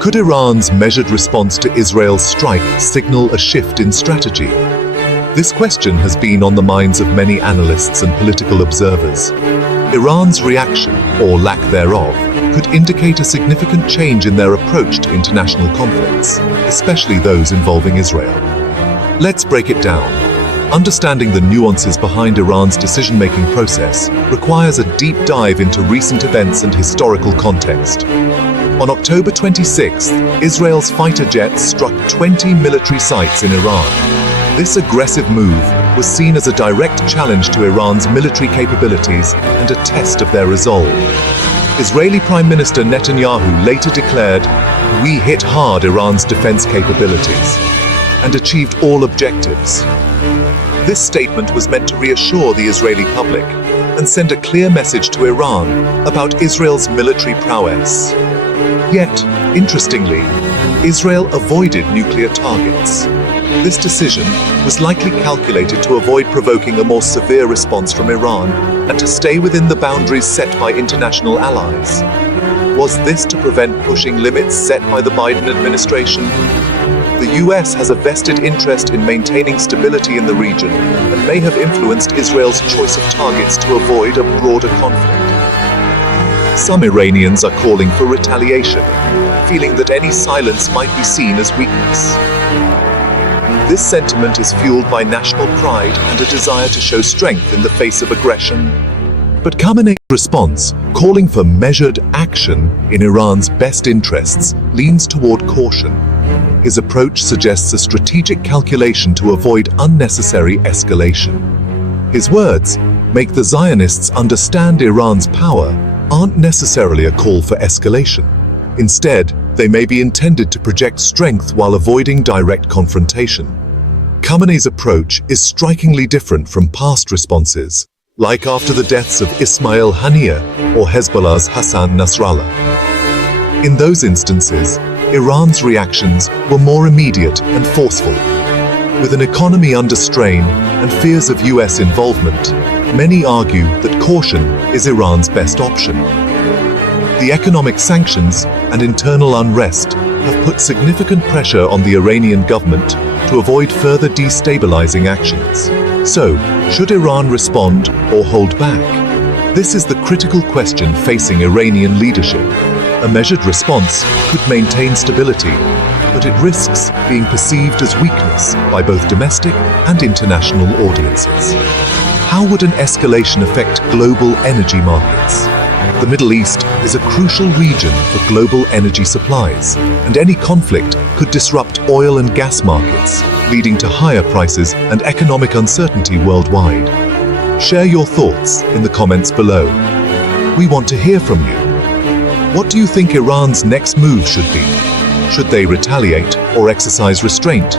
Could Iran's measured response to Israel's strike signal a shift in strategy? This question has been on the minds of many analysts and political observers. Iran's reaction, or lack thereof, could indicate a significant change in their approach to international conflicts, especially those involving Israel. Let's break it down. Understanding the nuances behind Iran's decision-making process requires a deep dive into recent events and historical context. On October 26th, Israel's fighter jets struck 20 military sites in Iran. This aggressive move was seen as a direct challenge to Iran's military capabilities and a test of their resolve. Israeli Prime Minister Netanyahu later declared, "We hit hard Iran's defense capabilities and achieved all objectives." This statement was meant to reassure the Israeli public and send a clear message to Iran about Israel's military prowess. Yet, interestingly, Israel avoided nuclear targets. This decision was likely calculated to avoid provoking a more severe response from Iran and to stay within the boundaries set by international allies. Was this to prevent pushing limits set by the Biden administration? The US has a vested interest in maintaining stability in the region and may have influenced Israel's choice of targets to avoid a broader conflict. Some Iranians are calling for retaliation, feeling that any silence might be seen as weakness. This sentiment is fueled by national pride and a desire to show strength in the face of aggression. But Khamenei's response, calling for measured action in Iran's best interests, leans toward caution. His approach suggests a strategic calculation to avoid unnecessary escalation. His words, "Make the Zionists understand Iran's power," aren't necessarily a call for escalation. Instead, they may be intended to project strength while avoiding direct confrontation. Khamenei's approach is strikingly different from past responses, like after the deaths of Ismail Haniyeh or Hezbollah's Hassan Nasrallah. In those instances, Iran's reactions were more immediate and forceful. With an economy under strain and fears of US involvement, many argue that caution is Iran's best option. The economic sanctions and internal unrest have put significant pressure on the Iranian government to avoid further destabilizing actions. So, should Iran respond or hold back? This is the critical question facing Iranian leadership. A measured response could maintain stability, but it risks being perceived as weakness by both domestic and international audiences. How would an escalation affect global energy markets? The Middle East is a crucial region for global energy supplies, and any conflict could disrupt oil and gas markets, leading to higher prices and economic uncertainty worldwide. Share your thoughts in the comments below. We want to hear from you. What do you think Iran's next move should be? Should they retaliate or exercise restraint?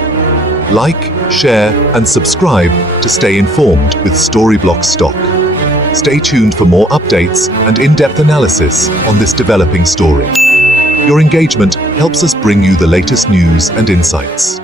Like, share, and subscribe to stay informed with Storyblock Stock. Stay tuned for more updates and in-depth analysis on this developing story. Your engagement helps us bring you the latest news and insights.